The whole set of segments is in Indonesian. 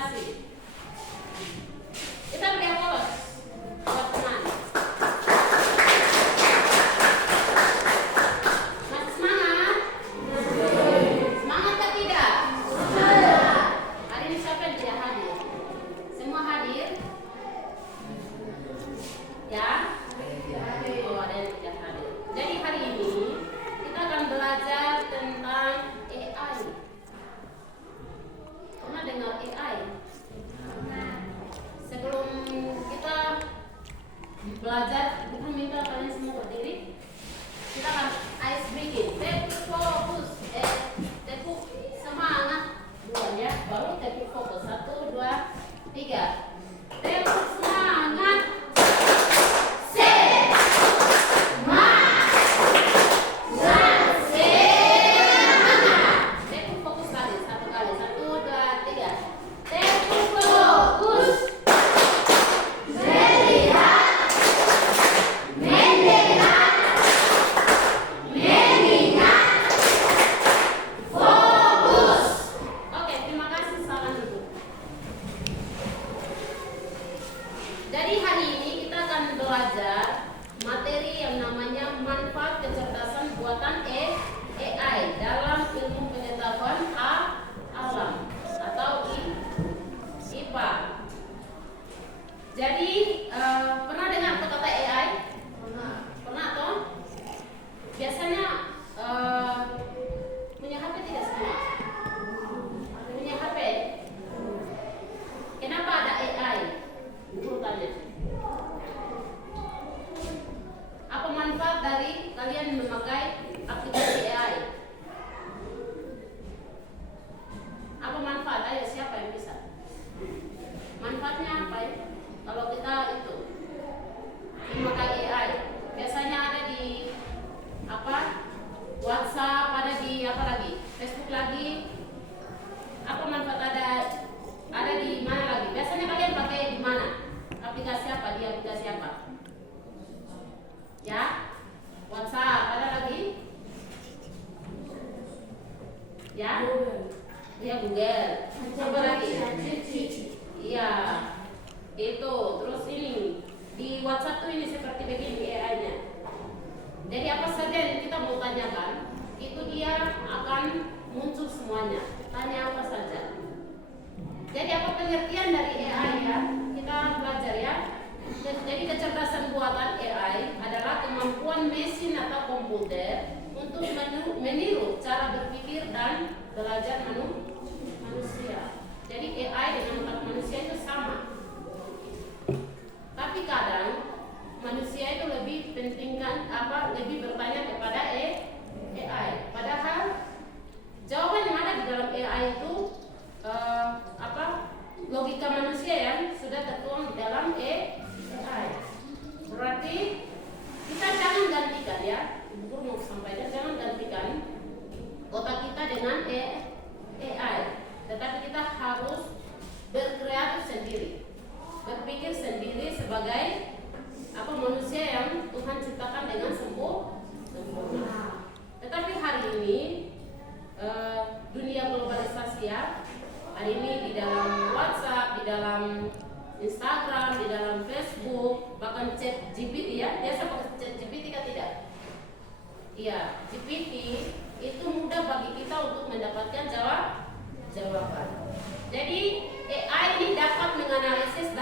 kasih. Kita beri aplaus buat teman. Masih semangat? Semangat atau tidak? Hari ini siapa yang tidak hadir? Semua hadir? Ya? Oh, ada yang tidak hadir. Jadi hari ini kita akan belajar tentang AI. Pernah dengar AI? Sebelum kita belajar, kita minta kalian semua berdiri. Kita akan ice breaking. Tepuk fokus. Tepuk semangat. Dua ya. Baru tepuk fokus. 1, 2, 3. Tepuk semangat. Jadi hari ini kita akan belajar materi yang namanya manfaat kecerdasan buatan AI dalam ilmu pengetahuan alam atau IPA. Jadi pernah dengar kata AI? Pernah toh? Biasanya punya HP tidak semua? Punya HP? Kenapa ada AI? Guru tanya. Apa manfaat dari kalian memakai aplikasi AI? Apa manfaat? Ayo, siapa yang bisa? Manfaatnya apa ya? Kalau kita itu memakai AI, biasanya ada di apa? WhatsApp, ada di apa lagi? Facebook lagi. Apa manfaat ada di mana lagi? Biasanya kalian pakai di mana? Aplikasi apa? Di aplikasi apa? Ya? WhatsApp, ada lagi? Ya? Ya, Google. Apa lagi? Iya. Itu, terus ini di WhatsApp tuh ini seperti begini AI-nya. Jadi apa saja yang kita mau tanyakan, itu dia akan muncul semuanya. Tanya apa saja. Jadi apa pengertian dari AI ya? Kita belajar ya. Jadi kecerdasan buatan AI adalah kemampuan mesin atau komputer untuk meniru cara berpikir dan belajar manusia. Jadi AI dengan otak manusia itu sama. Tapi kadang manusia itu lebih pentingkan lebih bertanya kepada AI. Padahal jawaban yang ada di dalam AI itu logika manusia yang sudah tertuang di dalam AI. Berarti kita jangan gantikan ya, Ibu Guru mau sampaikan, jangan gantikan otak kita dengan AI. Tetapi kita harus berkreatif sendiri, berpikir sendiri sebagai manusia yang Tuhan ciptakan dengan sempurna. Tetapi hari ini dunia globalisasi ya. Hari ini di dalam WhatsApp, di dalam Instagram, di dalam Facebook, bahkan chat GPT ya. Biasa pakai chat GPT kan tidak? Iya, GPT itu mudah bagi kita untuk mendapatkan jawaban. Jadi AI ini dapat menganalisis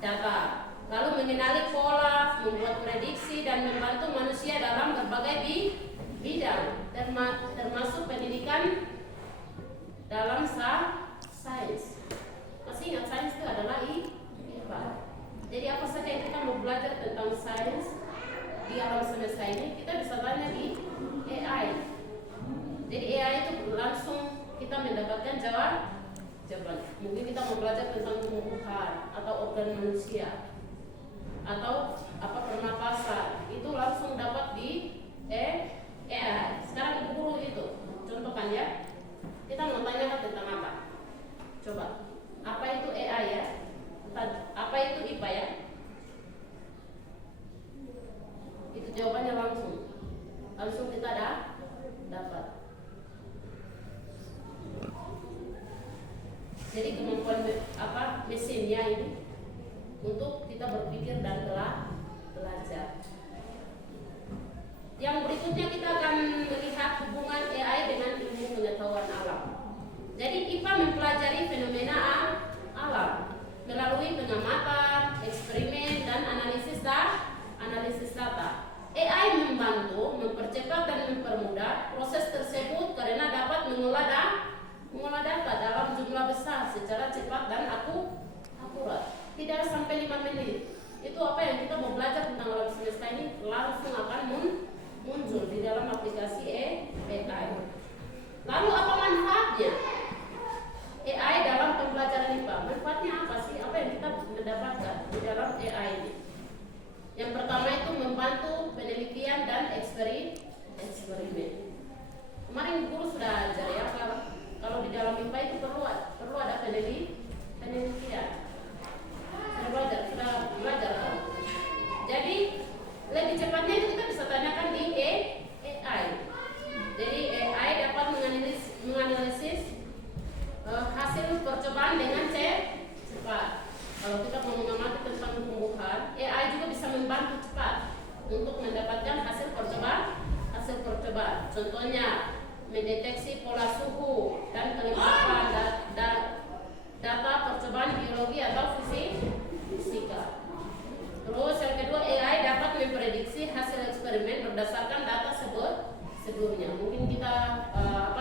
data, lalu mengenali pola, membuat prediksi dan membantu manusia dalam berbagai bidang, termasuk pendidikan dalam sains. Masih ingat sains itu adalah IPA. Jadi apa saja yang kita mau belajar tentang sains di alam semesta ini, kita bisa tanya di AI. Jadi AI itu langsung kita mendapatkan jawaban. Mungkin kita mau belajar tentang tumbuhan atau organ manusia atau pernapasan, itu langsung dapat di AI. Sekarang Ibu Guru itu contohkan ya. Kita mau tanya tentang apa? Coba. Apa itu AI ya? Apa itu IPA ya? Itu jawabannya langsung kita dapat. Jadi kemampuan proses tersebut karena dapat mengolah data dalam jumlah besar secara cepat dan akurat. Tidak sampai 5 menit. Itu apa yang kita mau belajar tentang alam semesta ini langsung akan muncul di dalam aplikasi AI. Lalu apa manfaatnya AI dalam pembelajaran IPA? Manfaatnya apa sih? Apa yang kita mendapatkan di dalam AI ini? Yang pertama itu membantu penelitian dan eksperimen. Kemarin guru sudah ajar ya, kalau di dalam IPA itu perlu ada penelitian. Sudah belajar kan? Jadi lebih cepatnya itu kita bisa tanyakan di AI. Jadi AI dapat menganalisis hasil percobaan dengan cepat. Kalau kita mau mengamati tentang tumbuhan, AI juga bisa membantu cepat untuk mendapatkan hasil percobaan. Contohnya mendeteksi pola suhu dan kelembapan data percobaan biologi atau fisika. Terus yang kedua, AI dapat memprediksi hasil eksperimen berdasarkan data sebelumnya. Mungkin kita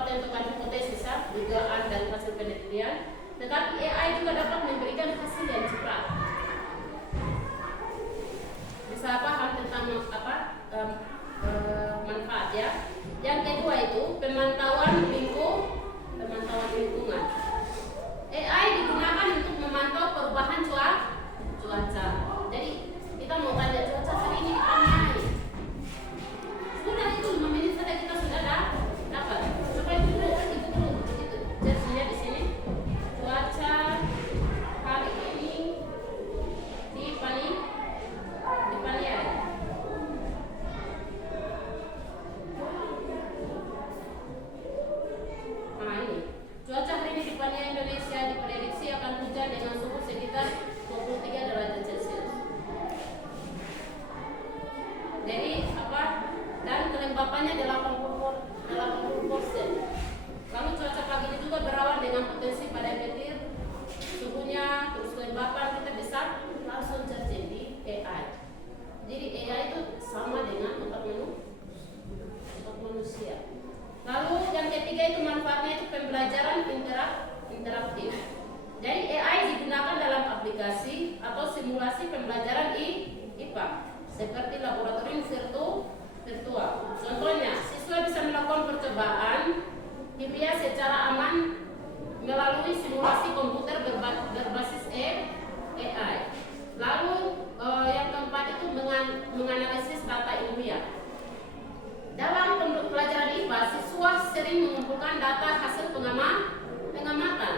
tentukan hipotesis, dugaan dan hasil penelitian. Tetapi AI juga dapat memberikan hasil yang cepat. Bisa paham tentang manfaat ya. Yang kedua itu pemantauan lingkungan. AI digunakan untuk memantau perubahan cuaca. Jadi kita mau tanya cuaca hari ini panas. Sudah itu 5 menit saja kita sudah dapat. Coba itu dulu begitu. Jersey-nya di sini. Cuaca hari ini di Paniai. Nah ini cuaca hari ini di Paniai Indonesia diprediksi akan hujan dengan suhu sekitar 23 derajat Celcius. Jadi dan kelembapannya 80%. Lalu cuaca pagi ini juga berawan dengan potensi badai petir. Suhunya terus kelembapan kita bisa langsung cari di AI. Jadi AI itu sama dengan otak manusia. Lalu yang ketiga itu manfaatnya itu pembelajaran interaktif. Jadi AI digunakan dalam aplikasi atau simulasi pembelajaran IPA seperti laboratorium virtual. Contohnya, siswa bisa melakukan percobaan kimia secara aman melalui simulasi komputer berbasis AI. Lalu yang keempat itu menganalisis data ilmiah. Dalam pelajaran IPA, siswa sering mengumpulkan data hasil pengamatan.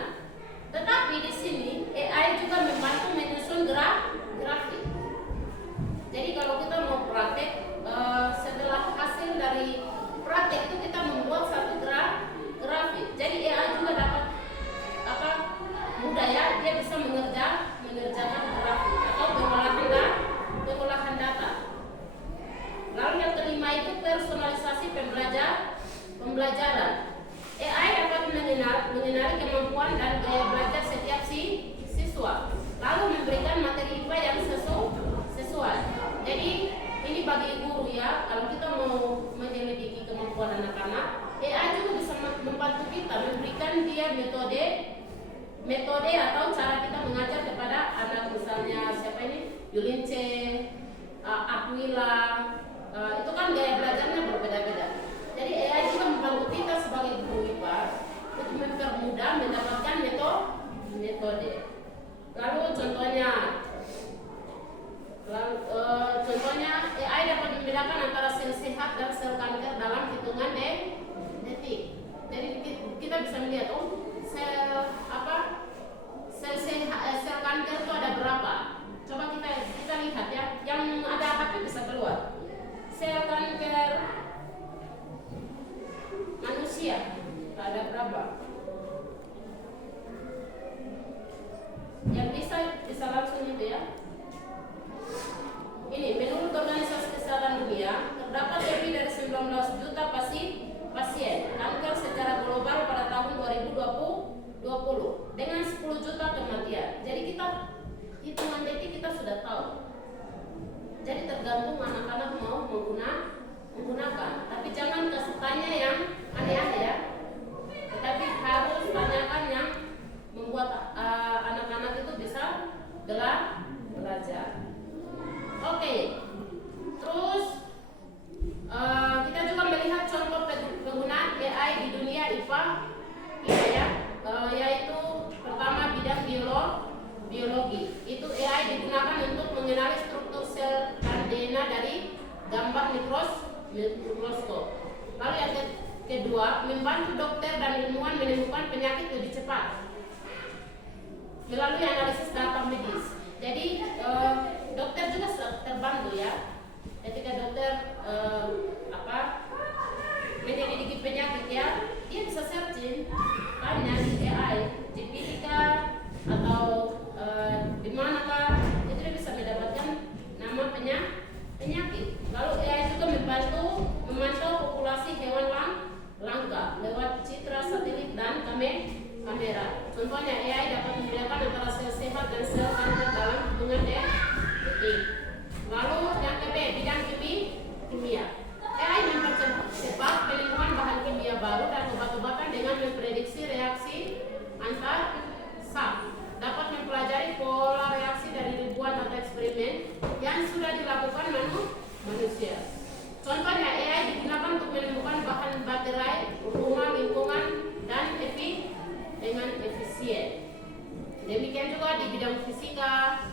Tetapi di sini AI juga membantu menyusun grafik. Jadi kalau kita mau praktek, setelah hasil dari praktek itu kita membuat satu grafik. Jadi AI juga dapat mudah ya, dia bisa mengerjakan grafik atau pengolahan data. Lalu yang kelima itu personalisasi pembelajaran. AI dapat mengenali kemampuan dan gaya belajar setiap siswa, lalu memberikan materi IPA yang sesuai. Jadi ini bagi guru ya, kalau kita mau menyelidiki kemampuan anak-anak, AI juga bisa membantu kita, memberikan dia metode atau cara kita mengajar kepada anak. Misalnya siapa ini, Yulince, Aquila, itu kan gaya belajarnya berbeda-beda. Jadi AI juga membantu kita sebagai guru IPA untuk mempermudah mendapatkan metode. Lalu contohnya AI dapat membedakan antara sel sehat dan sel kanker dalam hitungan detik. Jadi kita bisa melihat sel kanker itu ada berapa. Coba kita lihat ya, yang ada HP bisa keluar. Sel kanker manusia ada berapa? Yang bisa langsung itu ya. Ini menurut Organisasi Kesehatan Dunia, terdapat lebih dari 19 juta pasien kanker secara global pada tahun 2020 dengan 10 juta kematian. Jadi kita hitungan detik kita sudah tahu. Jadi tergantung anak-anak mau menggunakan. Tapi jangan kasih tanya yang membantu dokter dan ilmuwan menemukan penyakit lebih cepat melalui analisis data medis. Jadi dokter juga terbantu ya. Ketika dokter menyelidiki penyakit ya, dia bisa searching tanya di AI, GPT atau di manakah, itu dia bisa mendapatkan nama penyakit. Lalu AI juga memantau populasi hewan langka lewat citra satelit dan kamera. Contohnya AI dapat membedakan antara sel sehat dan sel kanker dalam hitungan detik. Lalu yang kedua, bidang kimia. AI mempercepat penemuan bahan kimia baru dan obat-obatan dengan memprediksi reaksi antar sel. Dapat mempelajari pola reaksi dari ribuan data eksperimen yang sudah dilakukan manusia. Contohnya AI digunakan untuk menemukan bahan baterai rumah, lingkungan, dan dengan efisien. Demikian juga di bidang fisika,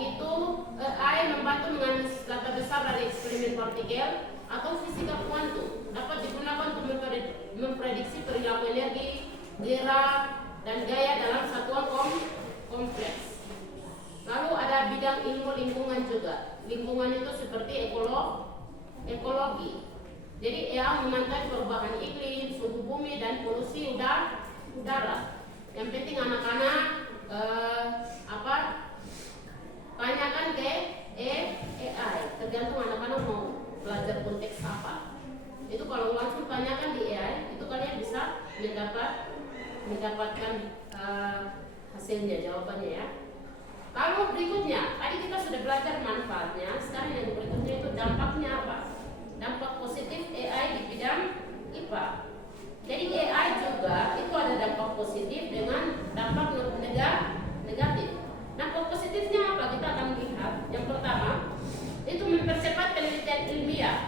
itu AI membantu menganalisis data besar dari eksperimen partikel atau fisika kuantum. Dapat digunakan untuk memprediksi perilaku energi, gerak, dan gaya dalam satuan kompleks. Lalu ada bidang ilmu lingkungan juga. Lingkungan itu seperti ekologi. Jadi AI memantau perubahan iklim, suhu bumi, dan polusi udara. Yang penting anak-anak tanyakan ke AI. Tergantung anak-anak mau belajar konteks apa. Itu kalau langsung tanyakan di AI, itu kalian bisa mendapatkan hasilnya, jawabannya ya. Lalu berikutnya, tadi kita sudah belajar manfaatnya. Sekarang yang berikutnya itu dampaknya apa? Dampak positif AI di bidang IPA. Jadi AI juga itu ada dampak positif dengan dampak negatif. Dampak positifnya apa? Kita akan lihat. Yang pertama, itu mempercepat penelitian ilmiah.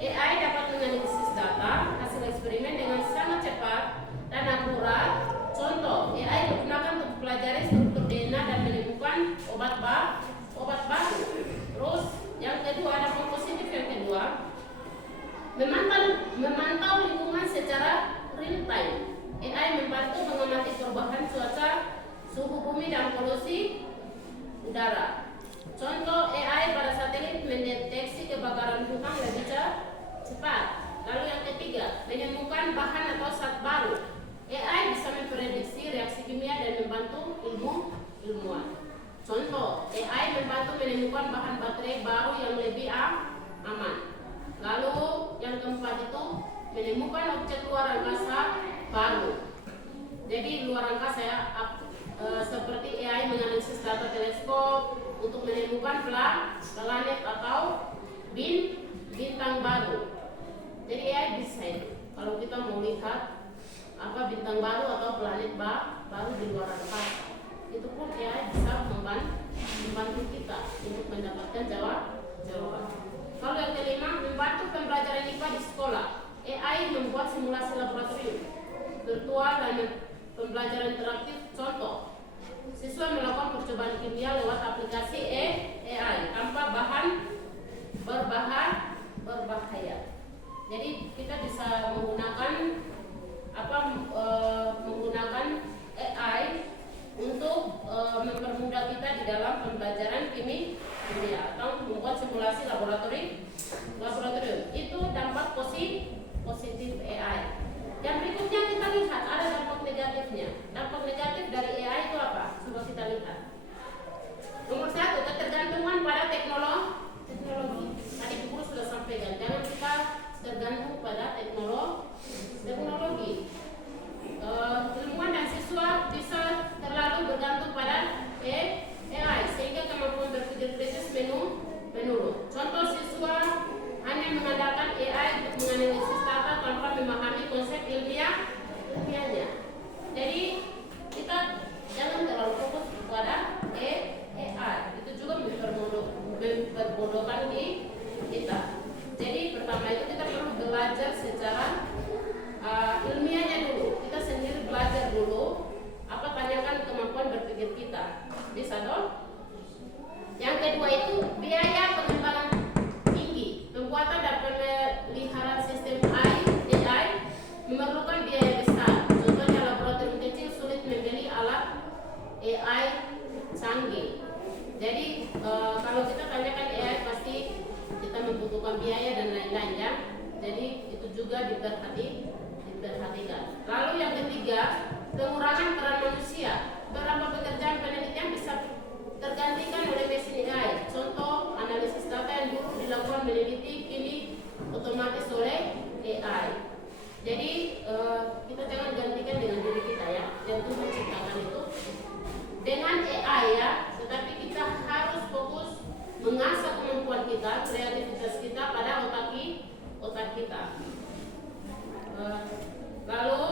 AI dapat menganalisis data hasil eksperimen dengan sangat cepat dan akurat. Contoh, AI digunakan untuk mempelajari struktur DNA dan menemukan obat baru. Terus yang kedua, dampak positif yang kedua, memantau lingkungan secara real time. AI membantu mengamati perubahan cuaca, suhu bumi, dan polusi udara. Contoh, AI pada satelit mendeteksi kebakaran hutan lebih cepat. Lalu yang ketiga, menemukan bahan atau zat baru. AI bisa memprediksi reaksi kimia dan membantu ilmuwan. Contoh, AI membantu menemukan bahan baterai baru yang lebih aman. Lalu yang keempat itu menemukan objek luar angkasa baru. Jadi luar angkasa ya, seperti AI menganalisis data teleskop untuk menemukan planet atau bintang baru. Jadi AI bisa itu. Kalau kita mau lihat bintang baru atau planet baru di luar angkasa, itu pun AI bisa membantu kita untuk mendapatkan jawaban. Kalau yang kelima, membantu pembelajaran IPA di sekolah. AI membuat simulasi laboratorium virtual dan pembelajaran interaktif. Contoh, siswa melakukan percobaan kimia lewat aplikasi AI tanpa bahan berbahaya. Jadi kita bisa menggunakan AI untuk mempermudah kita di dalam pembelajaran kimia atau membuat simulasi laboratorium. Itu dampak positif AI. Yang berikutnya kita lihat ada dampak negatifnya. Dampak negatif dari AI itu apa? Coba kita lihat. Nomor 1, ketergantungan pada teknologi. Tadi guru sudah sampaikan, jangan kita tergantung pada teknologi. kalau kita tanyakan AI pasti kita membutuhkan biaya dan lain-lain ya. Jadi itu juga diperhatikan. Lalu yang ketiga, pengurangan peran manusia. Beberapa pekerjaan penelitian bisa tergantikan oleh mesin AI. Contoh, analisis data yang dulu dilakukan meneliti kini otomatis oleh AI. Jadi kita jangan gantikan dengan diri kita ya, yang Tuhan ciptakan itu dengan AI ya. Tetapi kita harus fokus mengasah kemampuan kita, kreativitas kita pada otak kita. Lalu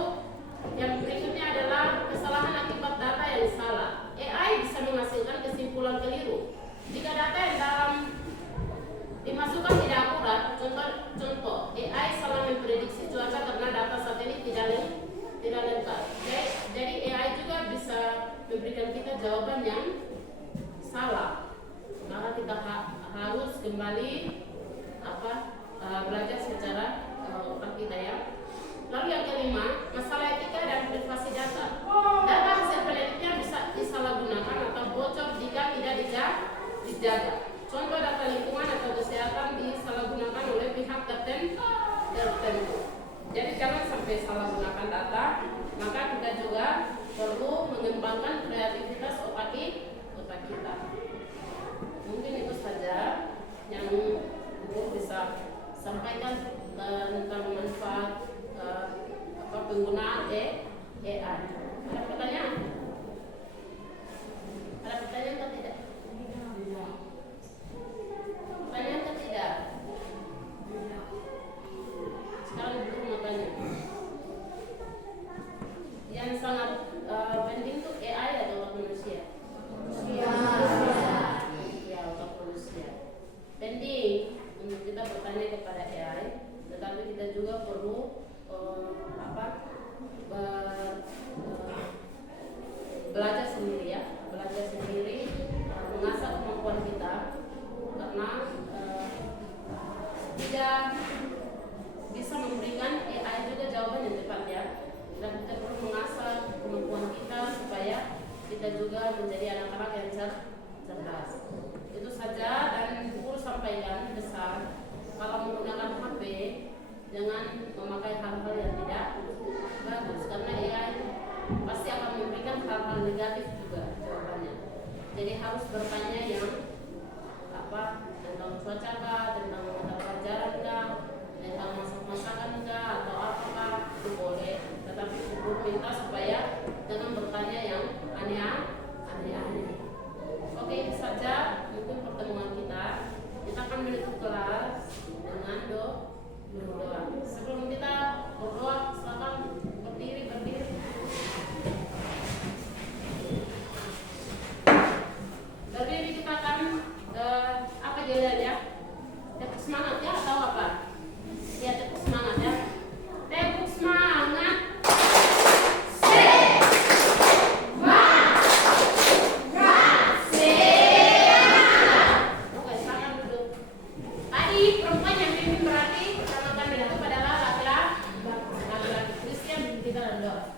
yang berikutnya adalah kesalahan akibat data yang salah. AI bisa menghasilkan kesimpulan keliru jika data yang dalam dimasukkan tidak akurat. Contoh, AI salah memprediksi cuaca karena data satelit tidak lengkap. Jadi AI juga bisa memberikan kita jawaban yang salah. Maka kita harus kembali belajar secara otak kita ya. Lalu yang kelima, masalah etika dan privasi data. Data hasil penelitian bisa disalahgunakan atau bocor jika tidak dijaga. Contoh, data lingkungan atau kesehatan disalahgunakan oleh pihak tertentu. Jadi jangan sampai salah gunakan data. Maka kita juga perlu mengembangkan kreativitas otak kita. Mungkin itu saja yang Guru bisa sampaikan tentang manfaat penggunaan AI. Ada pertanyaan? Ada pertanyaan atau tidak? Pertanyaan atau tidak? Sekarang Guru mau tanya. Yang sangat penting itu AI atau otak manusia? Ya, otak manusia. Penting untuk kita bertanya kepada AI, tetapi kita juga perlu belajar sendiri ya, mengasah kemampuan kita, karena tidak bisa memberikan AI juga jawaban yang tepat ya, dan kita perlu mengasah kemampuan kita supaya kita juga menjadi anak-anak yang cerdas. Itu saja, dan Guru sampaikan pesan kalau menggunakan HP jangan memakai hal-hal yang tidak bagus, karena AI pasti akan memberikan hal-hal negatif juga jawabannya. Jadi harus bertanya yang tentang cuaca kah, tentang mata pelajaran kah, tentang masak-masakan kah, atau apakah itu boleh. Tetapi Guru minta supaya jangan bertanya yang aneh-aneh. Oke, itu saja mungkin pertemuan kita. Kita akan menutup kelas dengan berdoa. Sebelum kita berdoa, silakan berdiri. Berdiri, kita akan jalan ya. Tepuk semangat ya, atau apa? Ya, tepuk semangat ya. Tepuk semangat. Oke, silakan duduk. Tadi perempuan yang pimpin berarti pertama kali itu adalah laki-laki Kristen, kita doa.